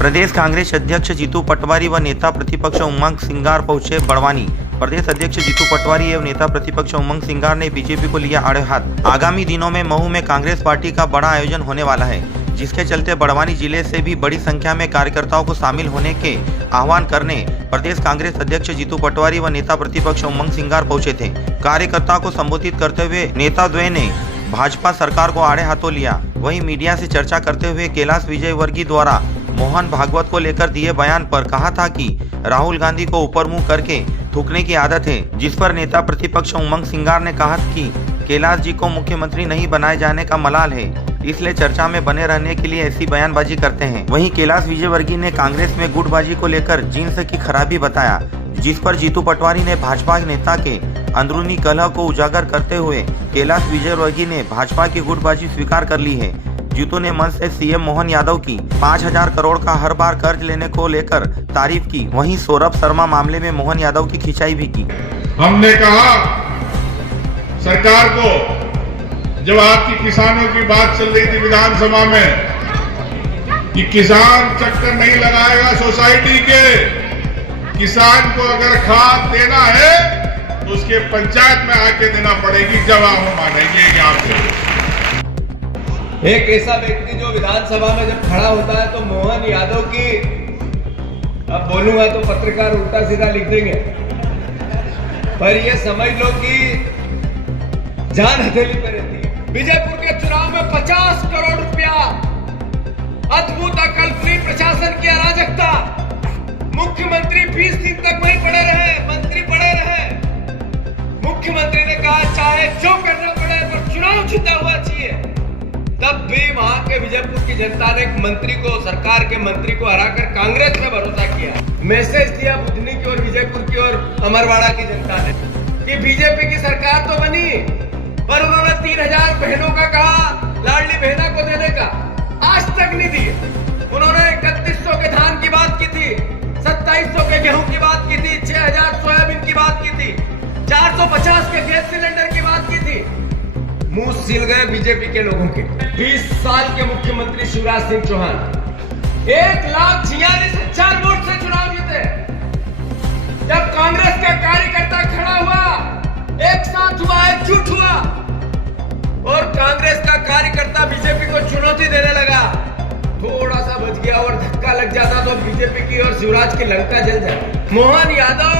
प्रदेश कांग्रेस अध्यक्ष जीतू पटवारी व नेता प्रतिपक्ष उमंग सिंगार पहुंचे बड़वानी। प्रदेश अध्यक्ष जीतू पटवारी एवं नेता प्रतिपक्ष उमंग सिंगार ने बीजेपी को लिया आड़े हाथ। आगामी दिनों में महू में कांग्रेस पार्टी का बड़ा आयोजन होने वाला है, जिसके चलते बड़वानी जिले से भी बड़ी संख्या में कार्यकर्ताओं को शामिल होने के आह्वान करने प्रदेश कांग्रेस अध्यक्ष जीतू पटवारी व नेता प्रतिपक्ष उमंग सिंगार पहुंचे थे। कार्यकर्ताओं को संबोधित करते हुए नेता द्वय ने भाजपा सरकार को आड़े हाथों लिया। वहीं मीडिया से चर्चा करते हुए कैलाश विजयवर्गीय द्वारा मोहन भागवत को लेकर दिए बयान पर कहा था कि राहुल गांधी को ऊपर मुंह करके थूकने की आदत है, जिस पर नेता प्रतिपक्ष उमंग सिंगार ने कहा कि कैलाश जी को मुख्यमंत्री नहीं बनाए जाने का मलाल है, इसलिए चर्चा में बने रहने के लिए ऐसी बयानबाजी करते हैं। वहीं कैलाश विजयवर्गीय ने कांग्रेस में गुटबाजी को लेकर जीन्स की खराबी बताया, जिस पर जीतू पटवारी ने भाजपा नेता के अंदरूनी कलह को उजागर करते हुए कैलाश विजयवर्गीय ने भाजपा की गुटबाजी स्वीकार कर ली है। जीतू ने मंच से सीएम मोहन यादव की 5,000 करोड़ का हर बार कर्ज लेने को लेकर तारीफ की। वहीं सौरभ शर्मा मामले में मोहन यादव की खिंचाई भी की। हमने कहा सरकार को, जब आपकी किसानों की बात चल रही थी विधानसभा में कि किसान चक्कर नहीं लगाएगा सोसाइटी के, किसान को अगर खाद देना है तो उसके पंचायत में आके देना पड़ेगी, जब हम मानेंगे आपसे। एक ऐसा व्यक्ति जो विधानसभा में जब खड़ा होता है तो मोहन यादव की, अब बोलूंगा तो पत्रकार उल्टा सीधा लिख देंगे, पर ये समझ लो कि जान हथेली पे रहती है। बीजेपुर के चुनाव में 50 करोड़ रुपया, अद्भुत अकल्पनीय प्रशासन की अराजकता, मुख्यमंत्री 20 दिन तक वहीं पड़े रहे, मंत्री पड़े रहे। मुख्यमंत्री ने कहा चाहे जो करना पड़े पर चुनाव जीता हुआ चाहिए। तब भी वहां के बीजेपुर की जनता ने एक मंत्री को, सरकार के मंत्री को हराकर कांग्रेस में भरोसा किया। मैसेज दिया बुधनी की और विजयपुर की और अमरवाड़ा की जनता ने कि बीजेपी की सरकार तो बनी, पर उन्होंने 3,000 बहनों का कहा, लाडली बहना को देने का, आज तक नहीं दिए। उन्होंने 3100 के धान की बात की थी, 2700 के गेहूं की बात की थी, 6,000 सोयाबीन की बात की थी, 450 के गैस सिलेंडर की बात की थी। मुंह सिल गए बीजेपी के लोगों के। 20 साल के मुख्यमंत्री शिवराज सिंह चौहान 1,46,000 वोट से चुनाव जीते। जब कांग्रेस का कार्यकर्ता खड़ा हुआ, एक साथ हुआ, एकजुट हुआ और कांग्रेस का कार्यकर्ता बीजेपी को चुनौती देने लगा, थोड़ा सा बच गया और धक्का लग जाता तो बीजेपी की और शिवराज की लंका जल जाए। मोहन यादव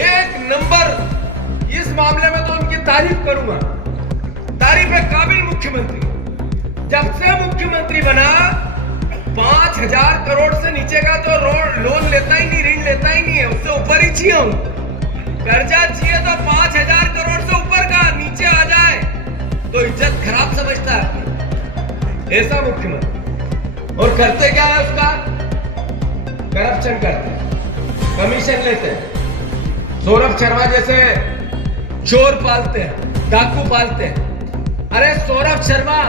एक नंबर, इस मामले में तो उनकी तारीफ करूंगा, तारीफ है काबिल मुख्यमंत्री। जब से मुख्यमंत्री बना 5,000 करोड़ से नीचे का तो लोन लेता ही नहीं, ऋण लेता ही नहीं है, उससे ऊपर ही चाहिए हूं। कर्जा चाहिए तो 5,000 करोड़ से ऊपर का, नीचे आ जाए तो इज्जत खराब समझता है ऐसा मुख्यमंत्री। और करते क्या है उसका? करप्शन करते हैं, कमीशन लेते हैं, सौरभ शर्मा जैसे चोर पालते हैं, डाकू पालते हैं। अरे सौरभ शर्मा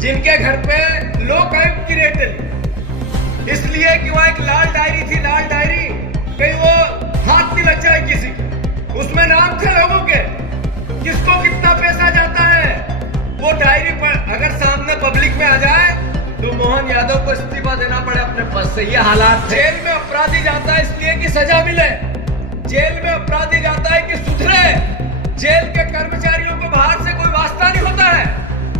जिनके घर पे लोकायुक्त की रेड डली, इसलिए कि वह एक लाल डायरी थी, लाल डायरी, कहीं वो हाथ नहीं लग जाए किसी के, उसमें नाम थे लोगों के, किसको कितना पैसा जाता है, वो डायरी पर अगर सामने पब्लिक में आ जाए तो मोहन यादव को इस्तीफा देना पड़े अपने पद से। ये हालात। जेल में अपराधी जाता है इसलिए कि सजा मिले, जेल में अपराधी जाता है कि सुधरे, जेल के कर्मचारियों को बाहर से कोई वास्ता नहीं होता है।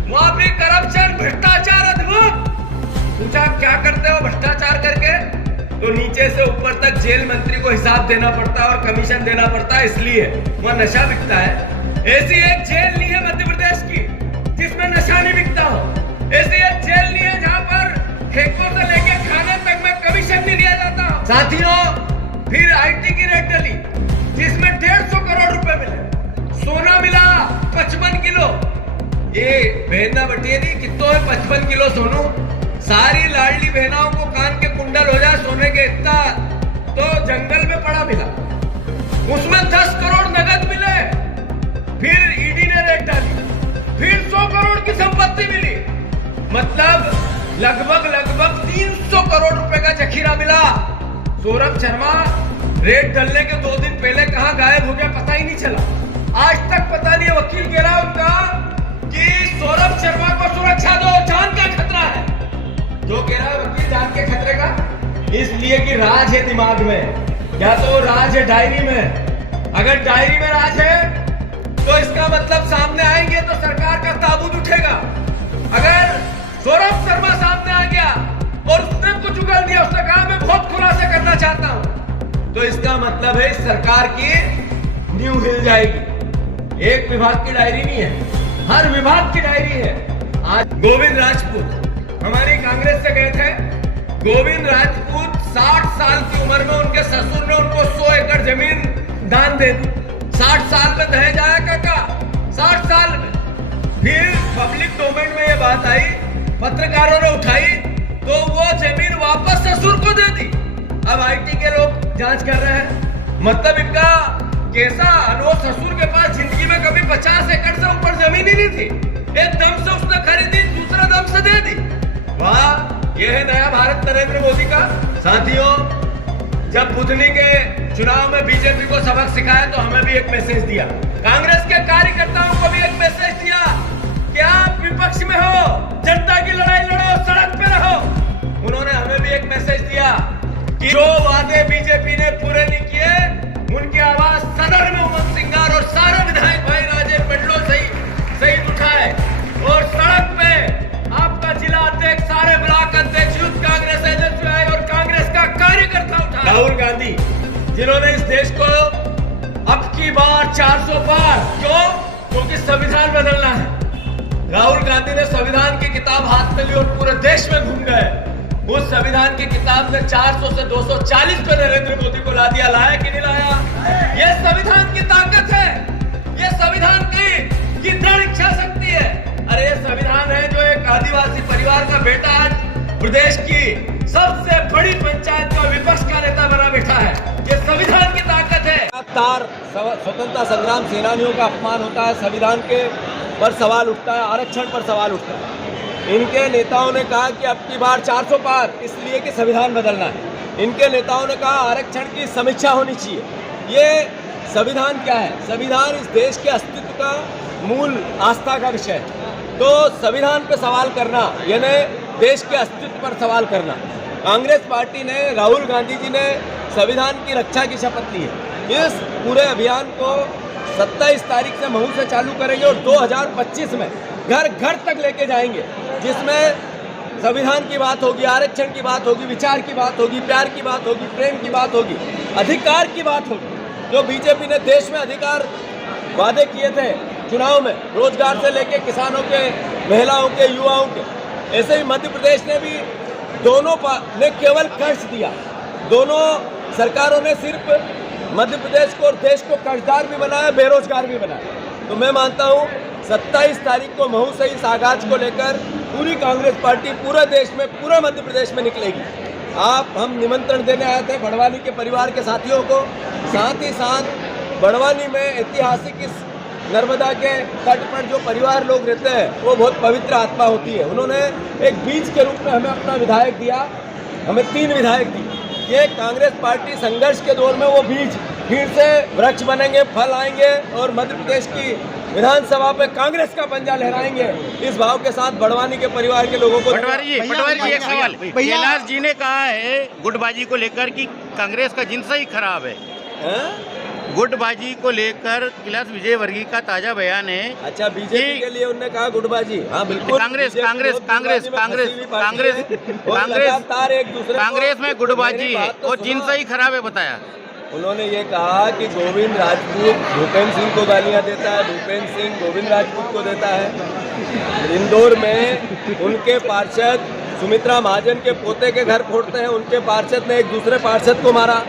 वहां भी करप्शन, भ्रष्टाचार अद्भुत। पूछा क्या करते हो भ्रष्टाचार करके, तो नीचे से ऊपर तक जेल मंत्री को हिसाब देना पड़ता है और कमीशन देना पड़ता है, इसलिए वह नशा बिकता है। ऐसी एक जेल नहीं है मध्य प्रदेश की जिसमें नशा नहीं बिकता हो, ऐसी एक जेल नहीं है जहां पर ठेकों से लेके खाने तक में कमीशन नहीं लिया जाता। साथियों, फिर आईटी की रेड डली जिसमें 150 करोड़ रुपए मिले, सोना मिला 55 किलो। ये बहना बटिए नहीं, कितो है 55 किलो सोनू। सारी लाडली बहनाओं को कान के कुंडल हो जाए सोने के, इतना तो जंगल में पड़ा मिला। उसमें 10 करोड़ नगद मिले। फिर ईडी ने रेड डाली, फिर 100 करोड़ की संपत्ति मिली। मतलब लगभग 300 करोड़ रुपए का जखीरा मिला। सौरभ शर्मा रेड डलने के 2 दिन पहले कहां गायब हो गया पता ही नहीं चला। आज तक पता नहीं, वकील कह रहा उनका कि सौरभ शर्मा को सुरक्षा दो, जान का खतरा है। जो कह रहा है वकील जान के खतरे का इसलिए कि राज है दिमाग में, या तो राज है डायरी में। अगर डायरी में राज है तो इसका मतलब सामने आएंगे तो सरकार का ताबूत उठेगा। अगर सौरभ शर्मा सामने आ गया और उसने कुछ उगल दिया, उसने कहा मैं बहुत खुलासे करना चाहता हूं, तो इसका मतलब है सरकार की नींव हिल जाएगी। एक विभाग की डायरी नहीं है, हर विभाग की डायरी है। आज गोविंद राजपूत हमारी कांग्रेस से गए थे। गोविंद राजपूत 60 साल की उम्र में उनके ससुर ने उनको 100 एकड़ जमीन दान दे दी। 60 साल में दहेज आया काका, 60 साल में। फिर पब्लिक डोमेन में ये बात आई, पत्रकारों ने उठाई, तो वो जमीन वापस ससुर को दे दी। अब आईटी के लोग जांच कर रहे हैं, मतलब इनका कैसा अनोख। ससुर के पास जिंदगी में कभी 50 एकड़ से ऊपर जमीन ही नहीं थी, एक दम से उसने खरीदी, दूसरा दम से दे दी। वाह, यह है नया भारत नरेंद्र मोदी का। साथियों, जब बुधनी के चुनाव में बीजेपी को सबक सिखाया तो हमें भी एक मैसेज दिया, कांग्रेस के कार्यकर्ताओं को भी एक मैसेज दिया कि आप विपक्ष में हो, जनता की लड़ाई लड़ो, सड़क पे रहो। उन्होंने हमें भी एक मैसेज दिया कि जो वादे बीजेपी ने पूरे नहीं किए, उनकी आवाज सदन में उमंग सिंगार और सारे विधायक भाई राजेश पेटलो सही उठाए, और सड़क पे आपका जिला अध्यक्ष, सारे ब्लॉक अध्यक्ष, यूथ कांग्रेस एजेंसी और कांग्रेस का कार्यकर्ता उठा। राहुल गांधी जिन्होंने इस देश को अब की बार 400 पार, क्यों? क्योंकि संविधान बदलना है। राहुल गांधी ने संविधान की किताब हाथ में ली और पूरे देश में घूम गए। उस संविधान की किताब ने 400 से 240 पे नरेंद्र मोदी को ला दिया। लाया कि नहीं लाया? ये संविधान की ताकत है, ये संविधान की दृढ़ इच्छा शक्ति है। अरे ये संविधान है जो एक आदिवासी परिवार का बेटा आज प्रदेश की सबसे बड़ी पंचायत का विपक्ष का नेता बना बैठा है। ये संविधान की ताकत है। लगातार स्वतंत्रता संग्राम सेनानियों का अपमान होता है, संविधान के पर सवाल उठता है, आरक्षण पर सवाल उठता है। इनके नेताओं ने कहा कि अब की बार 400 पार, इसलिए कि संविधान बदलना है। इनके नेताओं ने कहा आरक्षण की समीक्षा होनी चाहिए। ये संविधान क्या है? संविधान इस देश के अस्तित्व का मूल आस्था का विषय है। तो संविधान पे सवाल करना यानी देश के अस्तित्व पर सवाल करना। कांग्रेस पार्टी ने, राहुल गांधी जी ने संविधान की रक्षा की शपथ ली है। इस पूरे अभियान को 27 तारीख से महू से चालू करेंगे और 2025 में घर घर तक लेके जाएंगे, जिसमें संविधान की बात होगी, आरक्षण की बात होगी, विचार की बात होगी, प्यार की बात होगी, प्रेम की बात होगी, अधिकार की बात होगी। जो बीजेपी ने देश में अधिकार वादे किए थे चुनाव में, रोजगार से लेके किसानों के, महिलाओं के, युवाओं के, ऐसे ही मध्य प्रदेश ने भी दोनों ने केवल कर्ज दिया। दोनों सरकारों ने सिर्फ मध्य प्रदेश को और देश को कर्जदार भी बनाया, बेरोजगार भी बनाया। तो मैं मानता हूँ 27 तारीख को महू से इस आगाज को लेकर पूरी कांग्रेस पार्टी पूरे देश में, पूरे मध्य प्रदेश में निकलेगी। हम निमंत्रण देने आए थे बड़वानी के परिवार के साथियों को, साथ ही साथ बड़वानी में ऐतिहासिक इस नर्मदा के तट पर जो परिवार लोग रहते हैं वो बहुत पवित्र आत्मा होती है। उन्होंने एक बीज के रूप में हमें अपना विधायक दिया, हमें 3 विधायक दी। ये कांग्रेस पार्टी संघर्ष के दौर में वो बीज फिर से वृक्ष बनेंगे, फल आएंगे और मध्य प्रदेश की विधानसभा पे कांग्रेस का पंजा लहराएंगे। इस भाव के साथ बड़वानी के परिवार के लोगों को। पटवारी जी एक सवाल, कैलाश जी ने कहा है गुटबाजी को लेकर कि कांग्रेस का जिनसा ही खराब है। गुटबाजी को लेकर कैलाश विजयवर्गीय का ताजा बयान है। अच्छा, बीजेपी के लिए उन्होंने कहा गुटबाजी? हाँ बिल्कुल। कांग्रेस में गुटबाजी है और जिनसा ही खराब है बताया। उन्होंने ये कहा कि गोविंद राजपूत भूपेंद्र सिंह को गालियां देता है, भूपेंद्र सिंह गोविंद राजपूत को देता है। इंदौर में उनके पार्षद सुमित्रा महाजन के पोते के घर फोड़ते हैं, उनके पार्षद ने एक दूसरे पार्षद को मारा।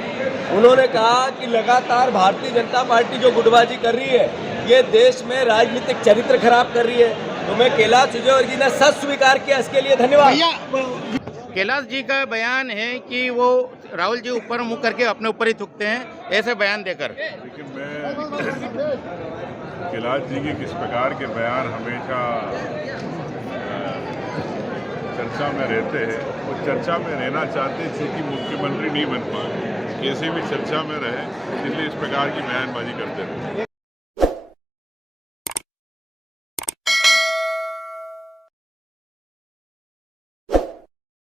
उन्होंने कहा कि लगातार भारतीय जनता पार्टी जो गुटबाजी कर रही है, ये देश में राजनीतिक चरित्र खराब कर रही है। तो मैं कैलाश विजयवर्गीय ने सच स्वीकार किया, इसके लिए धन्यवाद। कैलाश जी का बयान है कि वो राहुल जी ऊपर मुंह करके अपने ऊपर ही थूकते हैं, ऐसे बयान देकर। लेकिन मैं कैलाश जी के किस प्रकार के बयान हमेशा चर्चा में रहते हैं, वो चर्चा में रहना चाहते चूँकि मुख्यमंत्री नहीं बन पाए, कैसे भी चर्चा में रहे, इसलिए इस प्रकार की बयानबाजी करते रहे।